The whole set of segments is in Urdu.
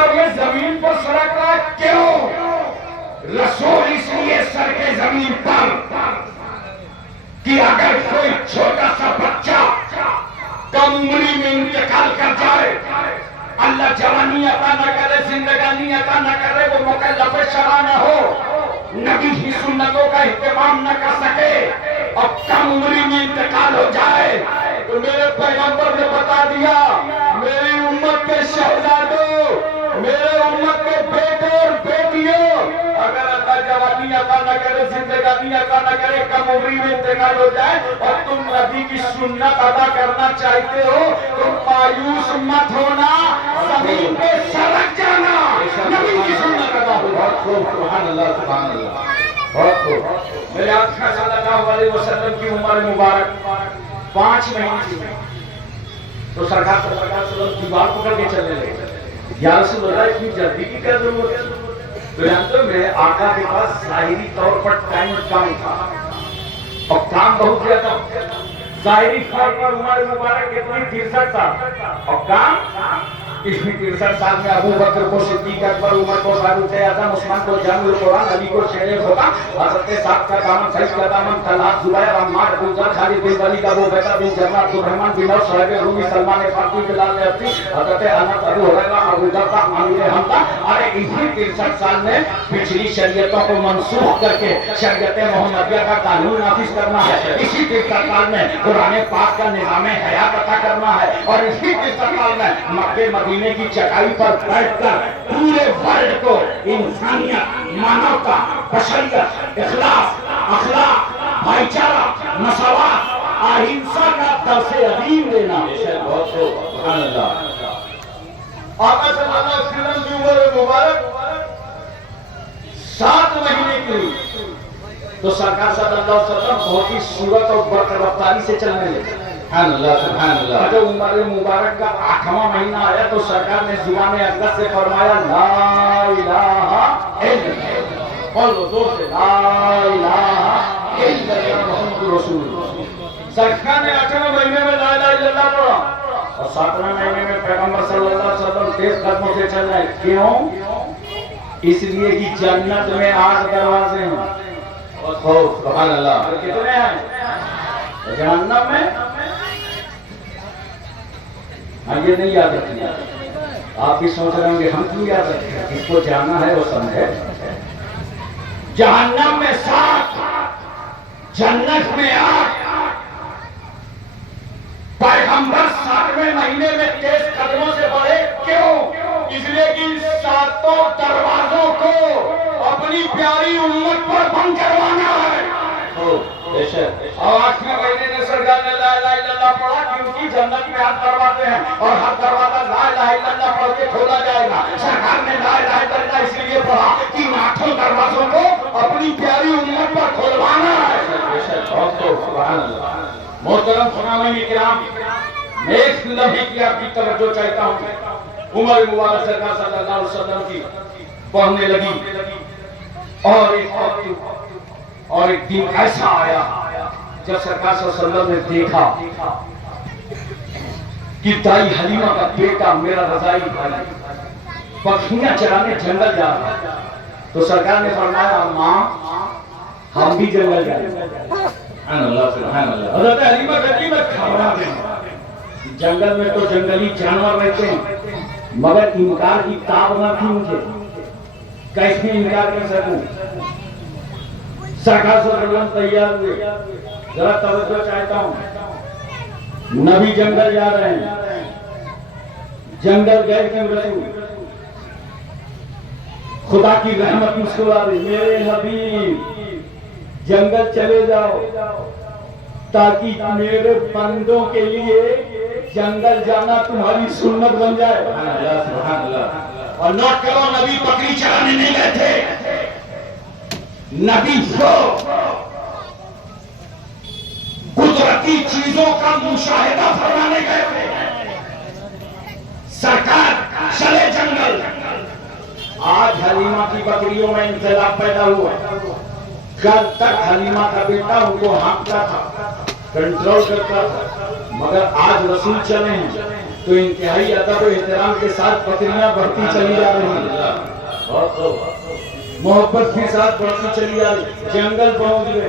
عمر میں زمین پر سڑک رہا ہے، کیوں؟ رسول اس لیے سر کے زمین پر کہ اگر کوئی چھوٹا سا بچہ کم عمری میں انتقال کر جائے، اللہ جوانی عطا نہ کرے، زندگانی عطا نہ کرے، وہ مکلف شرع نہ ہو، نبی کی سنتوں کا اہتمام نہ کر سکے اور کم عمری میں انتقال ہو جائے، تو میرے پیغمبر نے بتا دیا، میری امت کے شہزادوں، میرے امت کے بیٹے اور بیٹیوں، اگر اللہ جوانی عطا نہ کرے، زندگانی عطا نہ کرے، کم عمری میں انتقال ہو جائے اور تم نبی کی سنت ادا کرنا چاہتے ہو، تم مایوس مت ہونا، زمین پہ سڑک جانا، نبی کی سنت ادا ہو۔ بہت خوب، سبحان اللہ، سبحان اللہ، بہت خوب۔ میرے آقا صلی اللہ علیہ وسلم کی عمر مبارک 5 مہینے تھی، تو سرکار صلی اللہ علیہ وسلم دیوار پکڑ کے چلنے لگے، یا رسول اللہ اتنی جلدی کی کیا ضرورت ہے؟ تو جانتے ہو میرے آقا کے پاس ظاہری طور پر ٹائم کم تھا اور کام بہت زیادہ، ظاہری طور پر عمر مبارک کتنی 63 سال اور کام اس میں 63 سال میں ابو بکر کو صدیق اکبر، عمر کو فاروق اعظم، عثمان کو جامع القرآن، علی کو شیر خدا، حضرت سعد کا دامن، سعید کا دامن، طلحہ، زبیر، عمار، ابو ذر، خالد بن ولید، ابو بکر بن جراح، عبد الرحمن بن عوف، صہیب رومی، سلمان فارسی، بلال نبوی، حضرت انس، ابو ہریرہ، ابو درداء، عامر حمزہ، اور اسی 63 سال میں پچھلی شریعتوں کو منسوخ کر کے شریعت محمدیہ کا قانون نافذ کرنا ہے، اسی 63 سال میں قرآن پاک کا نظام حیات عطا کرنا ہے، اور اسی 63 سال میں مکہ مدینے کی چٹائی پر بیٹھ کر پورے ورلڈ کو انسانیت، مانوتا، بشریت، اخلاص، اخلاق، بھائی چارہ، مساوات، اہنسا کا درس عظیم دینا۔ بہت سبحان اللہ۔ آقا صلی اللہ علیہ وسلم کی عمر مبارک 7 مہینے کی ہوئی تو سرکار صلی اللہ علیہ وسلم بہت ہی صورت اور برق رفتاری سے چلنے لگے۔ سبحان اللہ، سبحان اللہ۔ جب عمر مبارک کا 8واں مہینہ آیا تو سرکار نے زبان اقدس سے فرمایا لا الہ الا اللہ، بولو زور سے لا الہ الا اللہ محمد رسول اللہ۔ سرکار نے 8واں مہینے میں لا الہ الا اللہ پڑھا اور 7واں مہینے میں پیغمبر صلی اللہ علیہ وسلم تیز قدموں سے چل رہے۔ کیوں؟ اس لیے کہ جنت میں 8 دروازے ہیں، خوف، سبحان اللہ، کتنے ہیں جہنم میں؟ یہ نہیں یاد رکھنا، آپ بھی سوچ رہے ہوں گے ہم کیوں یاد رکھیں، جس کو جانا ہے وہ سمجھے۔ جہنم میں 7، جنت میں 8۔ پیغمبر 7ویں مہینے میں تیز قدموں سے بڑھے، کیوں؟ اس لیے کہ ان 7 دروازوں کو اپنی پیاری امت پر بند کروانا ہے۔ اور 8ویں مہینے میں سرکار نے لا الہ الا اللہ پڑھا کیونکہ جنت میں 8 دروازے ہیں اور ہر دروازہ لا الہ الا اللہ پڑھ کے کھولا جائے گا۔ سرکار نے لا الہ الا اللہ اس لیے پڑھا کہ ان 8 دروازوں کو اپنی پیاری امت پر کھولوانا ہے۔ سبحان اللہ۔ محترم سامعین کرام، میں ایک لمحے کی آپ کی توجہ چاہتا ہوں۔ عمر مبارک سرکار صلی اللہ علیہ وسلم کی پڑھنے لگی اور ایک دن ایسا آیا جب سرکار صلی اللہ علیہ وسلم نے دیکھا کہ دائی حلیمہ کا بیٹا میرا رضائی بھائی پکھیاں چرانے جنگل جا رہا ہے، تو سرکار نے فرمایا ماں ہم بھی جنگل جائیں۔ سبحان اللہ، سبحان اللہ۔ حضرت حلیمہ کہتی میں گھبرا گئی، جنگل میں تو جنگلی جانور رہتے ہیں مگر انکار کی تاب نہ تھی مجھے، کیسے انکار کر سکوں؟ سرکار صلی اللہ علیہ وسلم تیار ہوئے، ذرا توجہ چاہتا ہوں، نبی جنگل جا رہے ہیں، جنگل گئے کیوں رسول؟ خدا کی رحمت مسکرا رہی، میرے حبیب جنگل چلے جاؤ تاکہ میرے بندوں کے لیے جنگل جانا تمہاری سنت بن جائے۔ سبحان اللہ۔ اور نوٹ کرو، نبی بکری چرانے نہیں گئے تھے، نبی کو قدرتی چیزوں کا مشاہدہ فرمانے گئے تھے۔ سرکار چلے جنگل۔ آج حلیمہ کی بکریوں میں انقلاب پیدا ہوا، کل تک حلیمہ کا بیٹا ان کو ہانکتا تھا، کنٹرول کرتا تھا، مگر آج رسول چلے ہیں تو انتہائی ادب و احترام کے ساتھ بکریاں بڑھتی چلی جا رہی ہیں، محبت کے ساتھ بڑھتی چلی جا رہی، جنگل پہنچ گئے،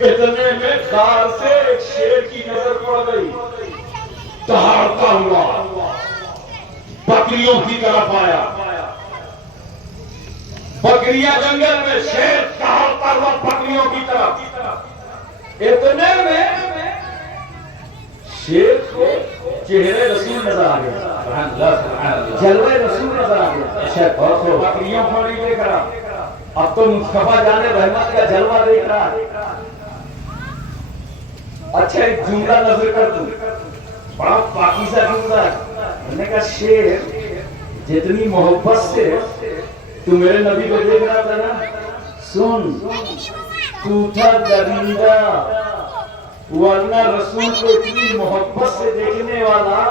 اتنے میں کار سے ایک شیر کی نظر پڑ گئی، دہاڑتا ہوا بکریوں کی طرف آیا، بکریاں جنگل میں، شیر دہاڑتا ہوا بکریوں کی طرف، اتنے میں شیر کو چہرے رسول نظر آ گیا، جلوے رسول نظر آ گیا، بکریوں کو نہیں دیکھ رہا، اب تو مصطفیٰ جان رحمت کا جلوہ دیکھ رہا ہے۔ اچھا ایک جملہ نظر کر دوں، بڑا پاکیزہ جملہ ہے، میں نے کہا شیر جتنی محبت سے تو میرے نبی کو دیکھ رہا تھا نا، سن تو تھا درندہ، ورنہ رسول کو اتنی محبت سے دیکھنے والا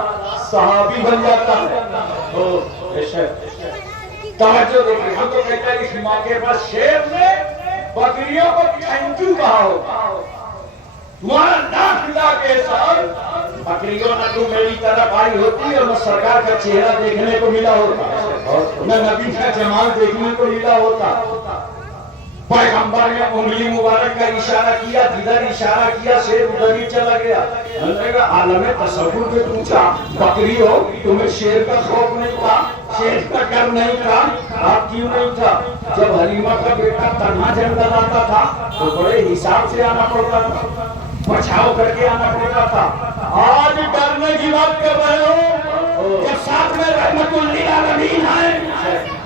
صحابی بن جاتا ہے۔ توجہ دیکھیں، ہم تو کہتے ہیں اس موقع پر شیر نے بکریوں کو تھینک یو کہا ہو، تمہارا لاکھ لاکھ احسان، بکریوں نہ تو میری طرف آئی ہوتی اور نہ سرکار کا چہرہ دیکھنے کو ملا ہوتا، نہ نبی کا جمال دیکھنے کو ملا ہوتا۔ پیغمبر نے انگلی مبارک کا اشارہ کیا، جدھر اشارہ کیا شیر ادھر ہی چلا گیا۔ میں نے کہا عالم تصور میں پوچھا، بکری ہو تمہیں شیر کا خوف نہیں تھا، شیر کا ڈر نہیں تھا، آپ کیوں نہیں تھا؟ جب حلیمہ کا بیٹا تنہا جنگل آتا تھا تو بڑے حساب سے آنا پڑتا تھا، بچاؤ کر کے آنا پڑتا تھا۔ آج ڈرنے کی بات کر رہے ہو جب ساتھ میں رحمت للعالمین ہے،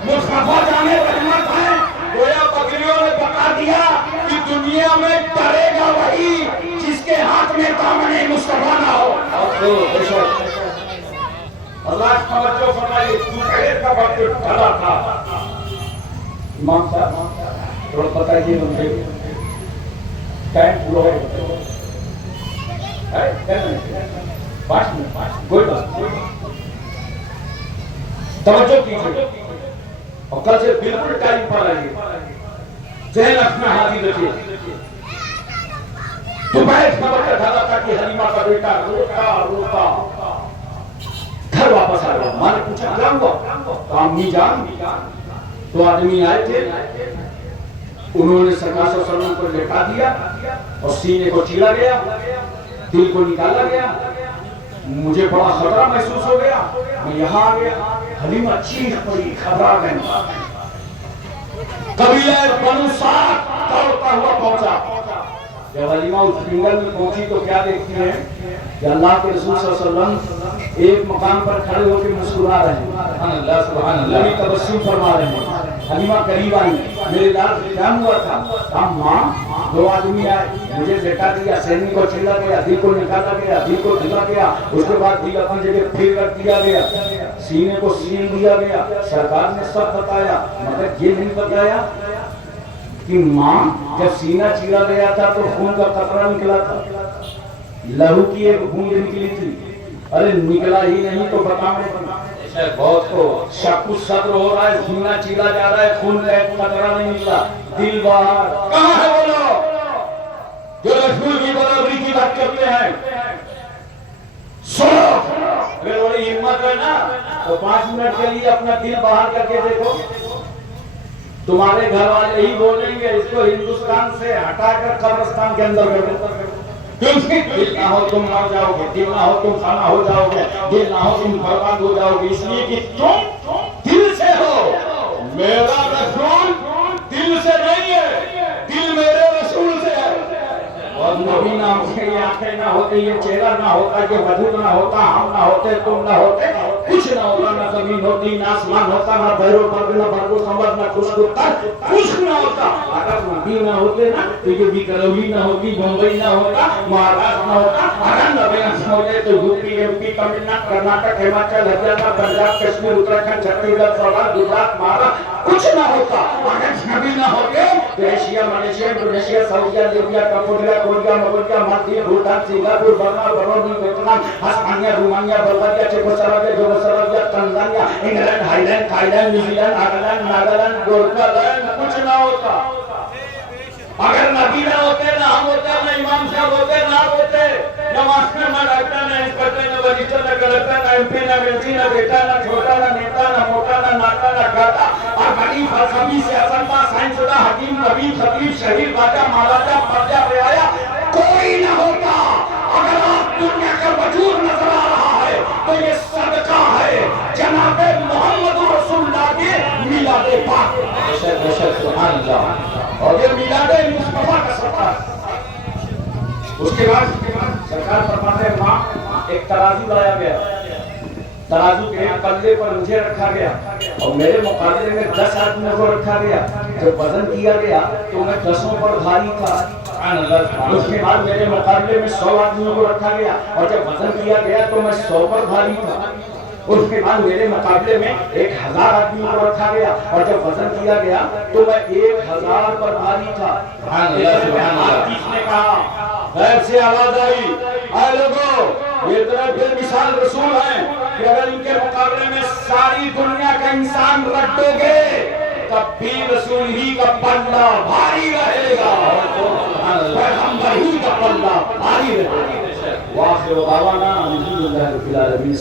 مصطفیٰ جان رحمت ہے، گویا بکریوں نے بتا دیا کہ دنیا میں ڈرے گا وہی جس کے ہاتھ میں دامن مصطفیٰ نہ ہو۔ اللہ توجہ فرمائیے، دوپہر کا وقت ڈھلا تھا، امام صاحب تھوڑا بتائیے مجھے ٹائم پورا ہے، 5 منٹ، کوئی بات توجہ کیجیے اور کل سے بالکل ٹائم پر آئیے، ذہن اپنا حاضر رکھیے۔ دوپہر کا وقت ڈھلا تھا کہ حلیمہ کا بیٹا روتا روتا گھر واپس آ گیا۔ ماں نے پوچھا کیا ہوا؟ تو امی جان تو آدمی آئے تھے، انہوں نے سرکار صلی اللہ علیہ وسلم کو لٹا دیا اور سینے کو چیلا گیا، دل کو نکالا گیا، مجھے بڑا خطرہ محسوس ہو گیا، میں یہاں آ گیا۔ حلیمہ چیخ پڑی، گھبرا گئی، قبیلہ بنو سعد دوڑتا ہوا پہنچا۔ جب حلیمہ اس جنگل میں پہنچی تو کیا دیکھتی ہیں کہ اللہ کے رسول صلی اللہ علیہ وسلم ایک مقام پر کھڑے ہو کے مسکرا رہے ہیں، سبحان اللہ، تبسم فرما رہے ہیں۔ حلیمہ قریب آئی، میرے لال کیا ہوا تھا؟ کہا ماں 2 آدمی آئے، مجھے لٹا دیا، سینے کو چھیلا گیا، دل کو نکالا گیا، دل کو دھلا گیا، اس کے بعد دل اپنی جگہ پھر رکھ دیا گیا، سینے کو سیل دیا گیا۔ سرکار نے سب بتایا مگر یہ نہیں بتایا کہ ماں جب سینہ چیرا گیا تھا تو خون کا قطرہ نکلا تھا، لہو کی ایک بوند نکلی تھی، ارے نکلا ہی نہیں تو بتانے بہت کو شک صدر ہو رہا ہے، سینہ چیرا جا رہا ہے، خون کا ایک قطرہ نہیں نکلا، دل باہر کہاں ہے وہ لوگ جو رسول کی برابری کی بات کرتے ہیں؟ سنو، اگر بڑی ہمت ہے نا تو 5 منٹ کے لیے اپنا دل باہر کر کے دیکھو، تمہارے گھر والے ہی بولیں گے اس کو ہندوستان سے ہٹا کر قبرستان کے اندر کر دو، کیونکہ دل نہ ہو تم مر جاؤ گے، دل نہ ہو تم فنا ہو جاؤ گے، دل نہ ہو تم برباد ہو جاؤ گے، اس لیے کہ تم دل سے ہو، میرا رسول دل سے نہیں ہے، دل میرے رسول سے ہے۔ اور نبی نہ ہوتے، یہ آنکھیں نہ ہوتے، یہ چہرہ نہ ہوتا، یہ وجود نہ ہوتا، ہم نہ ہوتے، تم نہ ہوتے، کچھ نہ ہوتا، نہ زمین ہوتی، نہ آسمان ہوتا، نہ بحر و بر، نہ برگ و سمر، نہ خشک و تر، کچھ نہ ہوتا۔ اگر نبی نہ ہوتے نا تو یہ بیکروی نہ ہوتی، بمبئی نہ ہوتا، مہاراشٹر نہ ہوتا، اگر نبی نہ ہوتے تو UP, M P, Tamil Nadu, Karnataka, Himachal, Haryana, Punjab, Kashmir, Uttarakhand, Chhattisgarh, Saurashtra, Gujarat, Maharashtra کچھ نہ ہوتا۔ اگر نبی نہ ہوتے تو ایشیا، ملیشیا، انڈونیشیا، سعودیہ، لیبیا، کمبوڈیا، کوریا، منگولیا، مالدیپ، Bhutan, Singapore, Burma, Brunei, Vietnam, ہسپانیہ، Romania, Bulgaria, Czechoslovakia, Yugoslavia, Tanzania, England, Highland, Thailand, New Zealand, Ireland, Nagaland, Gorkhaland کچھ نہ ہوتا۔ اگر نبی نہ ہوتے، نہ ہم ہوتے، نہ امام صاحب ہوتے، نہ آپ ہوتے، نہ ماسٹر، نہ ڈاکٹر، نہ انسپکٹر، نہ رجسٹر، نہ کلکٹر، نہ ایم پی، نہ منتری، نہ بیٹا، نہ چھوٹا، نہ نیتا، نہ موٹا، نہ ناٹا، نہ گاٹا، اور بڑی فلسفی، سیاستداں، سائنسداں، حکیم، طبیب، خطیب، شہید، راجا، مہاراجا، پرجا، رعایا کوئی نہ ہوتا۔ اگر آپ دنیا کا وجود نظر آ رہا ہے تو یہ صدقہ ہے جناب محمد رسول اللہ کے میلاد پاک۔ بشک بشک سبحان اللہ۔ اور یہ میلاد مصطفیٰ کا صدقہ ہے۔ اس کے بعد سرکار فرماتے ہیں ماں ایک ترازو لایا گیا، ترازو کے ایک پلے پر مجھے رکھا گیا اور میرے مقابلے میں 10 آدمیوں کو رکھا گیا۔ جب وزن کیا گیا تو میں 10 پر بھاری تھا۔ اس کے بعد میرے مقابلے میں 100 آدمیوں کو رکھا گیا اور جب وزن کیا گیا تو میں 100 پر بھاری تھا۔ اس کے بعد میرے مقابلے میں 1000 آدمیوں کو رکھا گیا اور جب وزن کیا گیا تو میں 1000 پر بھاری تھا۔ کس نے کہا، غیب سے آواز آئی، اے لوگوں یہ اتنا بے مثال رسول ہیں کہ اگر ان کے مقابلے میں ساری دنیا کا انسان رکھ دو گے تب بھی رسول ہی کا پلہ بھاری رہے گا، پیغمبر ہی کا پلہ بھاری رہے گا۔ وآخر دعوانا الحمدللہ رب العالمین۔